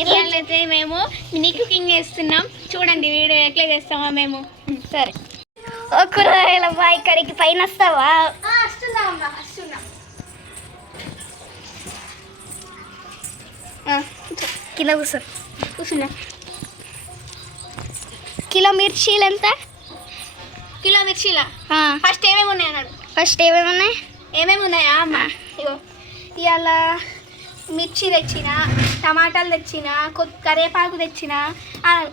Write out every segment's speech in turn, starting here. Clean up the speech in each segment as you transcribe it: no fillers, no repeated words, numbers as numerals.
ఇళ్ళైతే మేము mini cooking చేస్తున్నాం. చూడండి వీడియో ఎట్లా చేస్తామా మేము. సరే కూరగాయల బాయ్ ఇక్కడికి పైన వస్తావా? కిలో కూర్చున్నా. కిలో మిర్చీలు ఎంత? కిలో మిర్చీలా ఫస్ట్ ఏమేమి ఉన్నాయి అన్నాడు. ఏమేమి ఉన్నాయా అమ్మ? ఇగో ఇవాళ మిర్చి తెచ్చిన, టమాటాలు తెచ్చిన, కరివేపాకు తెచ్చిన,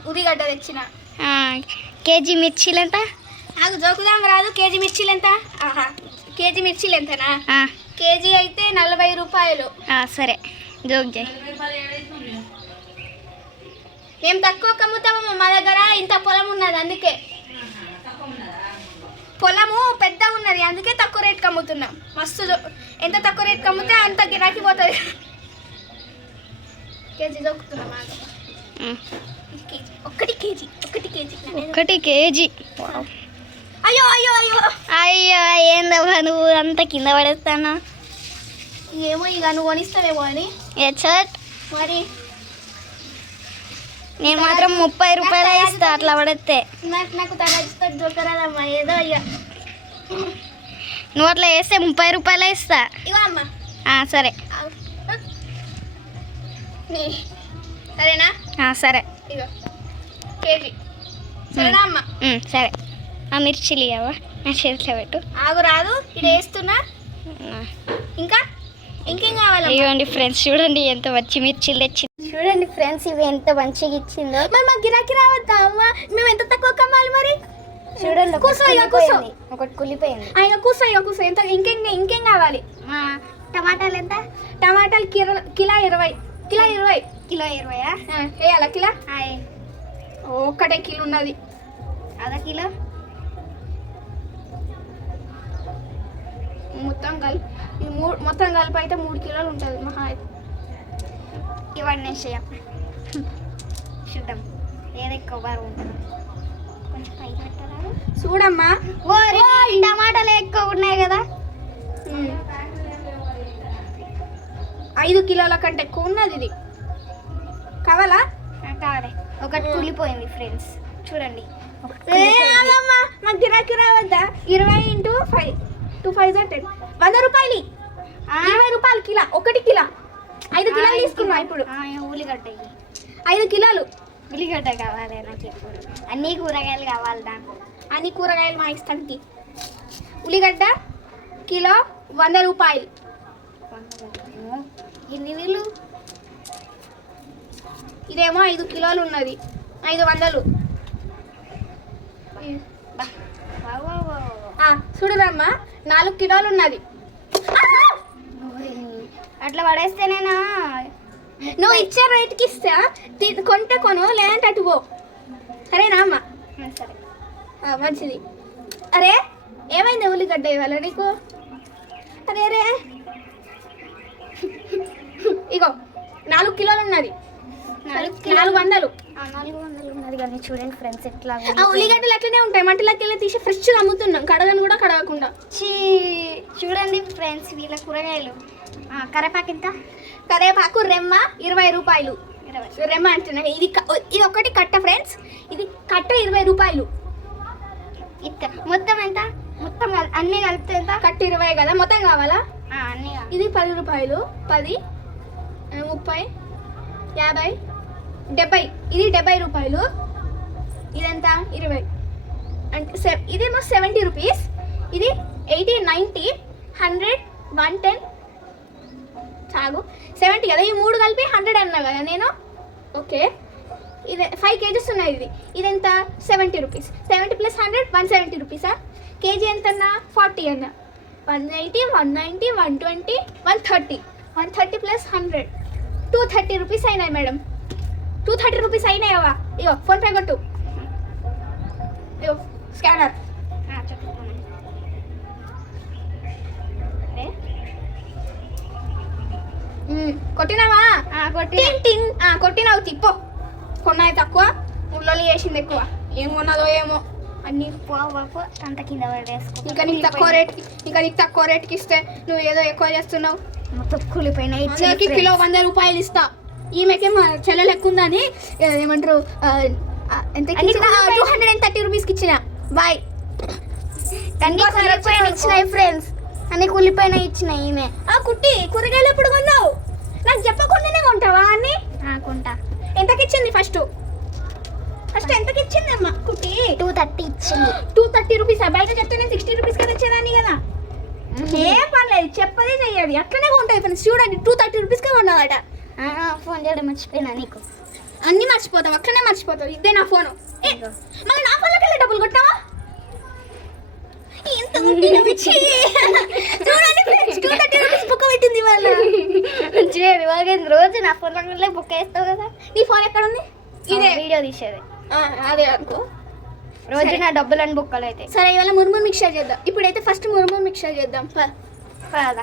ఉల్లిగడ్డ తెచ్చిన. కేజీ మిర్చీలు ఎంత? నాకు జోకుదాం రాదు. కేజీ మిర్చీలు ఎంత? కేజీ మిర్చీలు ఎంతనా? కేజీ అయితే 40 రూపాయలు. సరే జోక్ చేయి. మేము తక్కువ కమ్ముతాము. మా దగ్గర ఇంత పొలం ఉన్నది, అందుకే పొలము పెద్దగా ఉన్నది, అందుకే తక్కువ రేట్ కమ్ముతున్నాం. మస్తు ఎంత తక్కువ రేట్ కమ్ముతే అంత గిరాకీ పోతుంది. కేజీ దొక్కుతున్నాం. ఒకటి కేజీ. అయ్యో అయ్యో అయ్యో అయ్యో ఏందవ్వా నువ్వు అంత కింద పడేస్తాను? ఏమో ఇక నువ్వు కొనిస్తావేమో అని. మరి నేను మాత్రం 30 రూపాయలు ఇస్తా అట్లా పడితే. నాకు తన దొరకరాదమ్మా, ఏదో అయ్యా. నువ్వు అట్లా వేస్తే 30 రూపాయలు ఇస్తా. ఇవో అమ్మా. సరే సరేనా? సరే ఇగో కేజీ. సరేనా అమ్మా? సరే. ఆ మిర్చిలు ఇవ్వవా? నా చేతిలో పెట్టు. ఆగు రాదు, ఇది వేస్తున్నా. ఇంకా ఇంకేం కావాలి? ఇవ్వండి ఫ్రెండ్స్, చూడండి ఎంత మంచి మిర్చిలు తెచ్చింది. చూడండి ఫ్రెండ్స్, ఇవి ఎంత మంచిగా ఇచ్చిందో. మరి మాకు గిరాకీ రావద్దా అమ్మా? మేము ఎంత తక్కువ కమ్మాలి మరి? చూడండి ఒకటి కులిపోయింది. ఆయన కూర్చో ఎంత ఇంకేం కావాలి? టమాటాలు ఎంత? టమాటాలు కిలో 20. కిలో 20 వేయాలా? కిలో ఒక్కటే కిలో ఉన్నది. అదా కిలో మొత్తం కలిపి అయితే 3 కిలోలు ఉంటుంది మహా అయితే. ఇవన్నీ చూద్దాం ఏది ఎక్కువ బరువు ఉంటుంది. కొంచెం పైకి పెట్టాలా? చూడమ్మా, టమాటాలు ఎక్కువ ఉన్నాయి కదా. 5 కిలోల కంటే ఎక్కువ ఉన్నది ఇది. కావాలా? కావాలి. ఒకటి కులిపోయింది ఫ్రెండ్స్, చూడండి. మాకు గిరాకీ రావద్దా? 20 × 5 2 5 10 100 రూపాయలు. 20 రూపాయలు కిలో. 1 కిలో 5 కిలోలు తీసుకున్నా. ఇప్పుడు ఉల్లిగడ్డ 5 కిలోలు ఉల్లిగడ్డ కావాలి నాకు. ఎప్పుడు అన్ని కూరగాయలు కావాలి దాంట్లో. అన్ని కూరగాయలు మా ఇష్టానికి. ఉల్లిగడ్డ కిలో 100 రూపాయలు. ఎన్ని వేలు? ఇదేమో 5 కిలోలు ఉన్నది, 500. చూడరమ్మా, 4 కిలోలు ఉన్నది. అట్లా పడేస్తేనేనా? నువ్వు ఇచ్చే రేట్కి ఇస్తా, కొంటే కొను, లేదంటే అటు పో. సరేనా అమ్మా? సరే మంచిది. అరే ఏమైంది ఉల్లిగడ్డ ఇవాళ నీకు? అరే ఇగో 4 కిలోలు ఉన్నది. 400 ఉన్నది కానీ చూడండి ఫ్రెండ్స్ ఎట్లా. ఉల్లిగడ్డలు అట్లనే ఉంటాయి, మట్టిలోకి వెళ్ళి తీసి ఫ్రెష్గా అమ్ముతున్నాం, కడగని కూడా కడగకుండా. చూడండి ఫ్రెండ్స్ వీళ్ళ కూరగాయలు. కరివేపాకు ఎంత? కరివేపాకు రెమ్మ 20 రూపాయలు. రెమ్మ అంటున్నా. ఇది ఒకటి కట్ట ఫ్రెండ్స్, ఇది కట్ట 20 రూపాయలు. మొత్తం ఎంత? మొత్తం అన్నీ కలిపితే ఎంత? కట్ట 20 కదా. మొత్తం కావాలా? అన్నీ. ఇది 10 రూపాయలు. 10 30 50 70. ఇది 70 రూపాయలు. ఇదంతా 20 అంటే ఇదేమో 70 రూపీస్. ఇది 80 90 100 110 చాలు 70 కదా. ఈ 3 కలిపి 100 అన్నా కదా నేను. ఓకే, ఇది 5 కేజీస్ ఉన్నాయి. ఇదెంత? 70 రూపీస్. 70 + 100 170 రూపీసా? కేజీ ఎంతన్నా? 40 అన్న. 180 190 120 130 130 + 100 230 రూపీస్ అయినాయి మేడం. 230 రూపీస్ అయినాయవా? ఇగో ఫోన్పే కొట్టు. ఇగో స్కానర్. కొట్టినావా? కొట్టినావు. తిప్పో. కొన్నాయి తక్కువ, ముళ్ళలు చేసింది ఎక్కువ. ఏం కొన్నదో ఏమో అన్ని అంత కింద పడేసుకో. ఇంకా నీకు తక్కువ రేట్కి ఇస్తే నువ్వు ఏదో ఎక్కువ చేస్తున్నావు. మొత్తం కూలిపోయినాయి. కిలో 100 రూపాయలు ఇస్తా. ఈమెకే మా చెల్లెలు ఎక్కువ ఉందని ఏమంటారు ఎంత 230 రూపీస్కి ఇచ్చిన బాయ్. అన్ని కూలిపోయిన ఇచ్చినాయి ఫ్రెండ్స్, అన్ని కూలిపోయిన ఇచ్చినాయి ఈమె. కుట్టి కూరగాయలు ఎప్పుడు కొన్నావు? నాకు చెప్పకుండానే కొంటావా అన్ని? కొంటా. ఎంతకి ఇచ్చింది ఫస్ట్ ఎంతకి ఇచ్చింది అమ్మ కుట్టి? 230 ఇచ్చింది. 230 రూపీస్. బయట చెప్తే నేను 60 రూపీస్కి తెచ్చేదాన్ని కదా. ఏం పర్లేదు, చెప్పదే చెయ్యాలి, అట్లనే కొంటాయి ఫ్రెండ్స్. చూడండి 230 రూపీస్కే కొన్నావాట. ఫోన్ చేయడం మర్చిపోయినా నీకు. అన్ని మర్చిపోతావు, అట్లనే మర్చిపోతావు. ఇదే నా ఫోను. మళ్ళీ నా ఫోన్లోకి వెళ్ళి డబ్బులు కొట్టావా? ఇంత చూడండి ఫ్రెండ్స్, 230 రూపీస్ బుక్ పెట్టింది వాళ్ళు. చూడండి వాళ్ళకి రోజు నా ఫోన్లో బుక్ వేస్తావు కదా. నీ ఫోన్ ఎక్కడ ఉంది? ఇదే వీడియో తీసేది. అదే అనుకో. రోజు నా డబ్బులని బుక్కలు అయితే. సరే ఇవాళ మురుమురు మిక్చర్ చేద్దాం. ఇప్పుడైతే ఫస్ట్ మురుమురు మిక్చర్ చేద్దాం. పద.